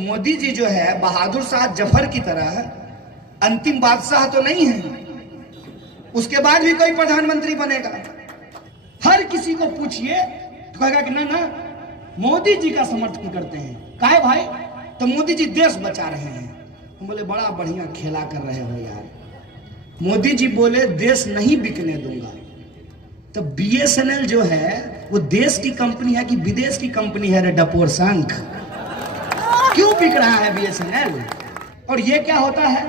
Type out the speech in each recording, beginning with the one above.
मोदी जी जो है बहादुर शाह जफर की तरह अंतिम बादशाह तो नहीं है, उसके बाद भी कोई प्रधानमंत्री बनेगा। हर किसी को पूछिए तो कहेगा कि ना मोदी जी का समर्थन करते हैं। काहे भाई? तो मोदी जी देश बचा रहे हैं। हम बोले बड़ा बढ़िया खेला कर रहे हो यार। मोदी जी बोले देश नहीं बिकने दूंगा। तो बीएसएनएल जो है वो देश की कंपनी है कि विदेश की कंपनी है रे डपोर शंख? क्यों बिक रहा है बीएसएनएल? और ये क्या होता है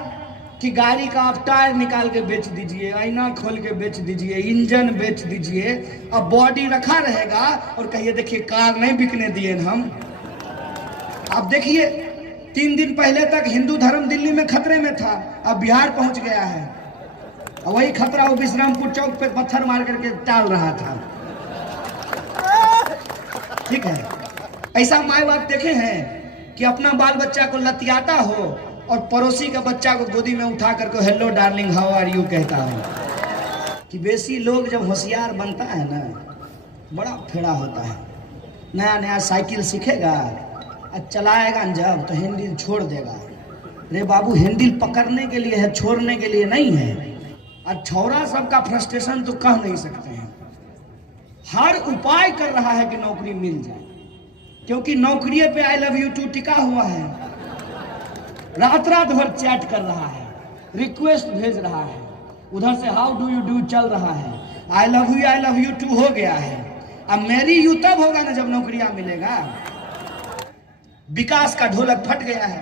कि गाड़ी का आप टायर निकाल के बेच दीजिए, आईना खोल के बेच दीजिए, इंजन बेच दीजिए, अब बॉडी रखा रहेगा और कहिए देखिए कार नहीं बिकने दिए हम। आप देखिए 3 दिन पहले तक हिंदू धर्म दिल्ली में खतरे में था, अब बिहार पहुंच गया है। और वही खतरा वो विश्रामपुर चौक पे पत्थर मार करके टाल रहा था। ठीक है, ऐसा माए बाप देखे हैं कि अपना बाल बच्चा को लतियाता हो और पड़ोसी का बच्चा को गोदी में उठा करके hello darling how are you कहता है। कि बेसी लोग जब होशियार बनता है ना, बड़ा फेड़ा होता है। नया नया साइकिल सीखेगा और चलाएगा जब तो हैंडल छोड़ देगा। रे बाबू, हैंडल पकड़ने के लिए है, छोड़ने के लिए नहीं है। और छौरा सबका फ्रस्ट्रेशन तो कह नहीं सकते हैं। हर उपाय कर रहा है कि नौकरी मिल जाए, क्योंकि नौकरी पे आई लव यू टू टिका हुआ है। रात रात भर चैट कर रहा है, रिक्वेस्ट भेज रहा है, उधर से हाउ डू यू डू चल रहा है, आई लव यू टू हो गया है। अब मैरी यू तब होगा ना जब नौकरियां मिलेगा। विकास का ढोलक फट गया है।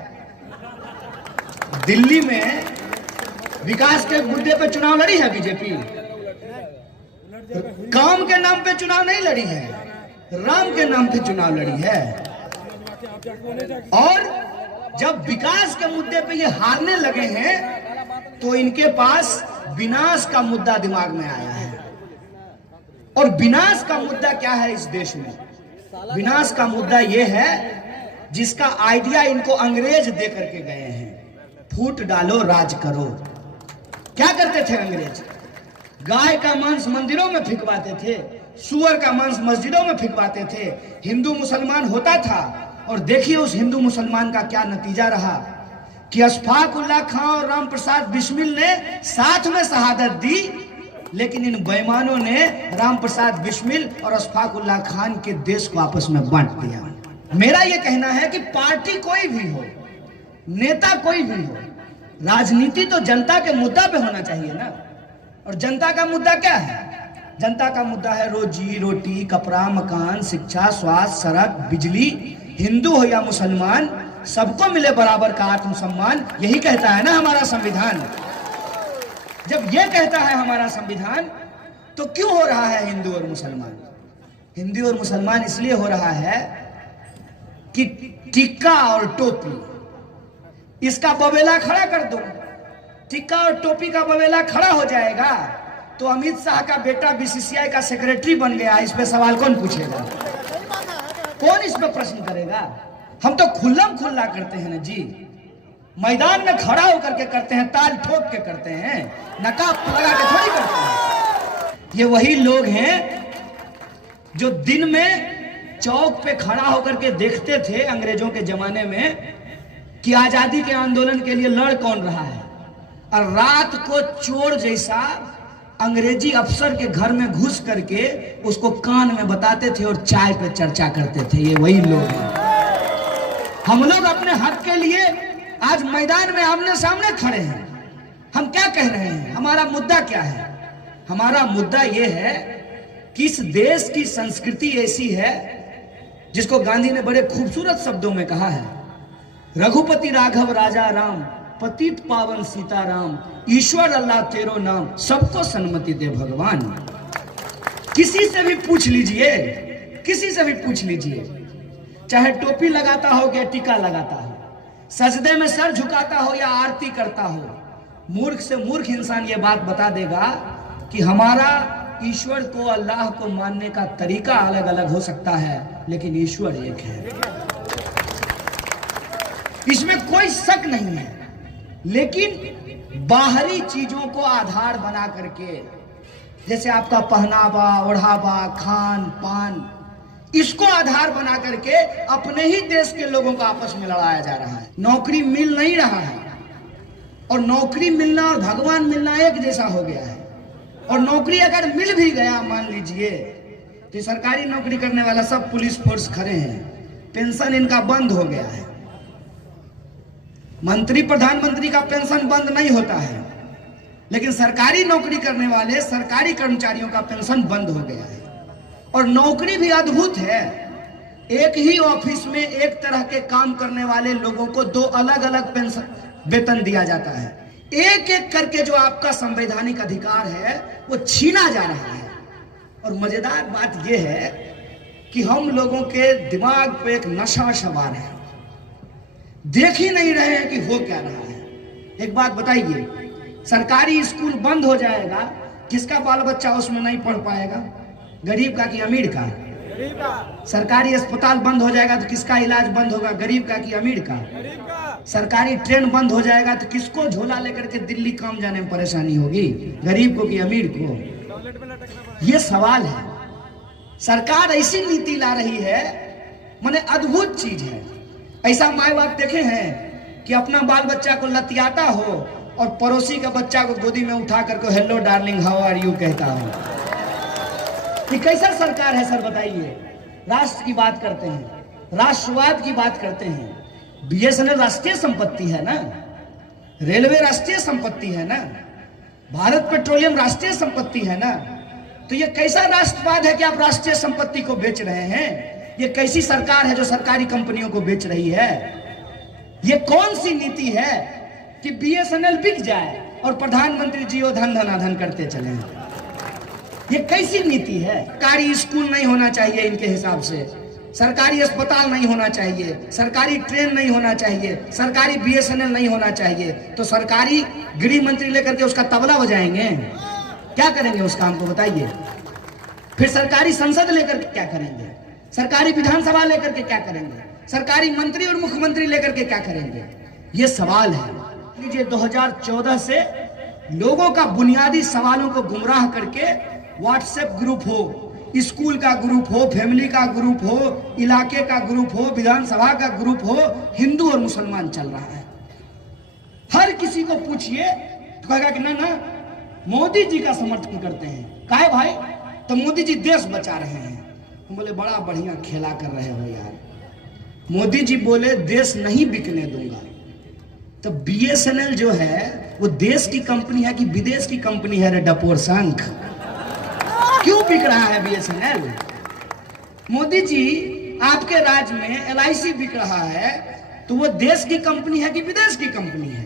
दिल्ली में विकास के मुद्दे पे चुनाव लड़ी है बीजेपी। काम के नाम पे चुनाव नहीं लड़ी है, राम के नाम पे चुनाव लड़ी है। और जब विकास के मुद्दे पे ये हारने लगे हैं तो इनके पास विनाश का मुद्दा दिमाग में आया है। और विनाश का मुद्दा क्या है इस देश में? विनाश का मुद्दा ये है जिसका आइडिया इनको अंग्रेज दे करके गए हैं। फूट डालो राज करो। क्या करते थे अंग्रेज? गाय का मांस मंदिरों में फिकवाते थे, सुअर का मांस मस्जिदों में फिकवाते थे। हिंदू मुसलमान होता था और देखिए उस हिंदू मुसलमान का क्या नतीजा रहा कि अशफाक उल्लाह खां और राम प्रसाद बिस्मिल ने साथ में शहादत दी, लेकिन इन बेईमानों ने राम प्रसाद बिस्मिल और अशफाक उल्लाह खान के देश को आपस में बांट दिया। मेरा यह कहना है कि पार्टी कोई भी हो, नेता कोई भी हो, राजनीति तो जनता के मुद्दा पे होना चाहिए ना। और जनता का मुद्दा क्या है? जनता का मुद्दा है रोजी रोटी, कपड़ा, मकान, शिक्षा, स्वास्थ्य, सड़क, बिजली। हिंदू हो या मुसलमान, सबको मिले बराबर का आत्मसम्मान। यही कहता है ना हमारा संविधान। जब यह कहता है हमारा संविधान, तो क्यों हो रहा है हिंदू और मुसलमान? हिंदू और मुसलमान इसलिए हो रहा है कि टिक्का और टोपी, इसका बवेला खड़ा कर दो। टिक्का और टोपी का बवेला खड़ा हो जाएगा तो अमित शाह का बेटा बीसीसीआई का सेक्रेटरी बन गया, इस पे सवाल कौन पूछेगा? कौन इस पे प्रश्न करेगा? हम तो खुल्लम खुल्ला करते हैं ना जी, मैदान में खड़ा होकर के करते हैं, ताल ठोक के करते हैं, नकाब लगा के थोड़ी करते हैं। ये वही लोग हैं जो दिन में चौक पे खड़ा होकर के देखते थे अंग्रेजों के जमाने में कि आजादी के आंदोलन के लिए लड़ कौन रहा है, और रात को चोर जैसा अंग्रेजी अफसर के घर में घुस करके उसको कान में बताते थे और चाय पे चर्चा करते थे। ये वही लोग हैं। हम लोग अपने हक के लिए आज मैदान में आमने सामने खड़े हैं। हम क्या कह रहे हैं? हमारा मुद्दा क्या है? हमारा मुद्दा यह है कि इस देश की संस्कृति ऐसी है जिसको गांधी ने बड़े खूबसूरत शब्दों में कहा है, रघुपति राघव राजा राम, पतित पावन सीताराम, ईश्वर अल्लाह तेरो नाम, सबको सन्मति दे भगवान। किसी से भी पूछ लीजिए, किसी से भी पूछ लीजिए, चाहे टोपी लगाता हो या टीका लगाता हो, सजदे में सर झुकाता हो या आरती करता हो, मूर्ख से मूर्ख इंसान ये बात बता देगा कि हमारा ईश्वर को, अल्लाह को मानने का तरीका अलग अलग हो सकता है, लेकिन ईश्वर एक है, इसमें कोई शक नहीं है। लेकिन बाहरी चीजों को आधार बना करके, जैसे आपका पहनावा, ओढ़ावा, खान पान, इसको आधार बना करके अपने ही देश के लोगों को आपस में लड़ाया जा रहा है। नौकरी मिल नहीं रहा है, और नौकरी मिलना और भगवान मिलना एक जैसा हो गया है। और नौकरी अगर मिल भी गया, मान लीजिए, तो सरकारी नौकरी करने वाला सब पुलिस फोर्स खड़े हैं, पेंशन इनका बंद हो गया है। मंत्री प्रधानमंत्री का पेंशन बंद नहीं होता है, लेकिन सरकारी नौकरी करने वाले सरकारी कर्मचारियों का पेंशन बंद हो गया है। और नौकरी भी अद्भुत है, एक ही ऑफिस में एक तरह के काम करने वाले लोगों को दो अलग अलग पेंशन वेतन दिया जाता है। एक एक करके जो आपका संवैधानिक अधिकार है वो छीना जा रहा है। और मजेदार बात यह है कि हम लोगों के दिमाग पे एक नशा सवार है, देख ही नहीं रहे हैं कि हो क्या रहा है। एक बात बताइए, सरकारी स्कूल बंद हो जाएगा, किसका बाल बच्चा उसमें नहीं पढ़ पाएगा? गरीब का कि अमीर का? सरकारी अस्पताल बंद हो जाएगा तो किसका इलाज बंद होगा? गरीब का कि अमीर का? सरकारी ट्रेन बंद हो जाएगा तो किसको झोला लेकर के दिल्ली काम जाने में परेशानी होगी? गरीब को कि अमीर को? ये सवाल है। सरकार ऐसी नीति ला रही है, माने अद्भुत चीज है। ऐसा माँ बाप देखे हैं कि अपना बाल बच्चा को लतियाता हो और पड़ोसी का बच्चा को गोदी में उठा करके hello darling how are you कहता हो? ये कैसा सरकार है सर, बताइए। राष्ट्र की बात करते हैं, राष्ट्रवाद की बात करते हैं। बीएसएनएल राष्ट्रीय संपत्ति है ना, रेलवे राष्ट्रीय संपत्ति है ना, भारत पेट्रोलियम राष्ट्रीय संपत्ति है ना। तो ये कैसा राष्ट्रवाद है कि आप राष्ट्रीय संपत्ति को बेच रहे हैं? ये कैसी सरकार है जो सरकारी कंपनियों को बेच रही है? ये कौन सी नीति है कि बीएसएनएल बिक जाए और प्रधानमंत्री जियो धन धनाधन करते चले? ये कैसी नीति है? सरकारी स्कूल नहीं होना चाहिए इनके हिसाब से, सरकारी अस्पताल नहीं होना चाहिए, सरकारी ट्रेन नहीं होना चाहिए, सरकारी बीएसएनएल नहीं होना चाहिए। तो सरकारी गृह मंत्री लेकर के उसका तबला बजाएंगे? क्या करेंगे उस काम को, बताइए। फिर सरकारी संसद लेकर के क्या करेंगे? सरकारी विधानसभा लेकर के क्या करेंगे? सरकारी मंत्री और मुख्यमंत्री लेकर के क्या करेंगे? ये सवाल है। लीजिए, 2014 से लोगों का बुनियादी सवालों को गुमराह करके व्हाट्सएप ग्रुप हो, स्कूल का ग्रुप हो, फैमिली का ग्रुप हो, इलाके का ग्रुप हो, विधानसभा का ग्रुप हो, हिंदू और मुसलमान चल रहा है। हर किसी को पूछिए तो कहेगा कि ना मोदी जी का समर्थन करते हैं। काहे भाई? तो मोदी जी देश बचा रहे हैं। हम बोले बड़ा बढ़िया खेला कर रहे हो यार। मोदी जी बोले देश नहीं बिकने दूंगा। तो बीएसएनएल जो है वो देश की कंपनी है कि विदेश की कंपनी है? रे डपोर शंख, क्यों बिक रहा है बीएसएनएल? मोदी जी आपके राज्य में एलआईसी बिक रहा है तो वो देश की कंपनी है कि विदेश की कंपनी है?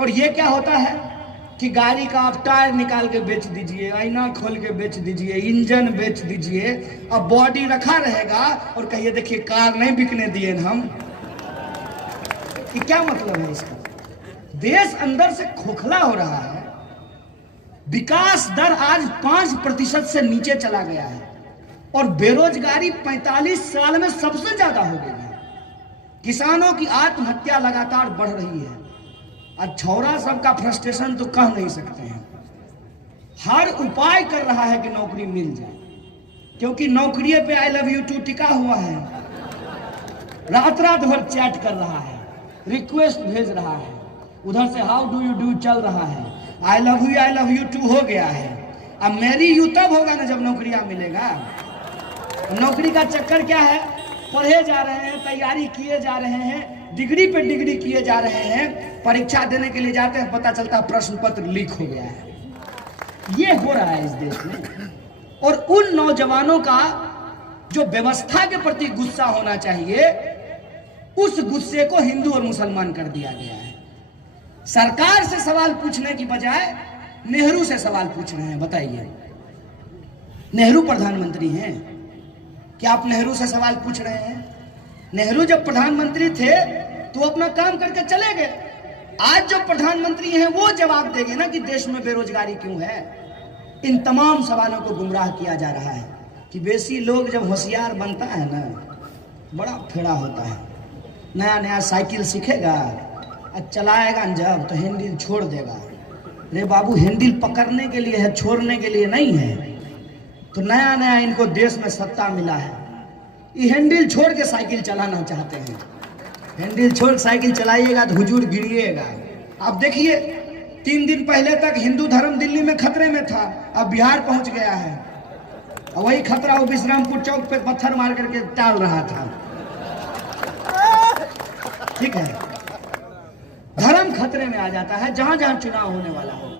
और ये क्या होता है कि गाड़ी का आप टायर निकाल के बेच दीजिए, आईना खोल के बेच दीजिए, इंजन बेच दीजिए, अब बॉडी रखा रहेगा और कहिए देखिए कार नहीं बिकने दिए हम। क्या मतलब है इसका? देश अंदर से खोखला हो रहा है। विकास दर आज 5% से नीचे चला गया है और बेरोजगारी 45 साल में सबसे ज्यादा हो गई है। किसानों की आत्महत्या लगातार बढ़ रही है। और छौरा सबका फ्रस्ट्रेशन तो कह नहीं सकते हैं। हर उपाय कर रहा है कि नौकरी मिल जाए, क्योंकि नौकरी पे आई लव यू टू टिका हुआ है। रात रात भर चैट कर रहा है, रिक्वेस्ट भेज रहा है, उधर से हाउ डू यू डू चल रहा है, आई लव यू टू हो गया है। अब मेरी यू तब होगा ना जब नौकरियां मिलेगा। नौकरी का चक्कर क्या है? पढ़े जा रहे हैं, तैयारी किए जा रहे हैं, डिग्री पे डिग्री किए जा रहे हैं, परीक्षा देने के लिए जाते हैं, पता चलता प्रश्न पत्र लीक हो गया है। ये हो रहा है इस देश में। और उन नौजवानों का जो व्यवस्था के प्रति गुस्सा होना चाहिए, उस गुस्से को हिंदू और मुसलमान कर दिया गया है। सरकार से सवाल पूछने की बजाय नेहरू से सवाल पूछ रहे हैं। बताइए, नेहरू प्रधानमंत्री हैं, क्या आप नेहरू से सवाल पूछ रहे हैं? नेहरू जब प्रधानमंत्री थे तो अपना काम करके चले गए। आज जो प्रधानमंत्री हैं वो जवाब देंगे ना कि देश में बेरोजगारी क्यों है। इन तमाम सवालों को गुमराह किया जा रहा है कि बेसी लोग जब होशियार बनता है ना, बड़ा फेड़ा होता है। नया नया साइकिल सीखेगा और चलाएगा जब तो हैंडल छोड़ देगा। रे बाबू, हैंडल पकड़ने के लिए है, छोड़ने के लिए नहीं है। तो नया नया इनको देश में सत्ता मिला है, ये हैंडल छोड़ के साइकिल चलाना चाहते हैं। हैंडल छोड़ साइकिल चलाइएगा तो हुजूर गिरिएगा। आप देखिए 3 दिन पहले तक हिंदू धर्म दिल्ली में खतरे में था, अब बिहार पहुंच गया है। और वही खतरा वो विश्रामपुर चौक पे पत्थर मार करके टाल रहा था। ठीक है, धर्म खतरे में आ जाता है जहां जहां चुनाव होने वाला हो।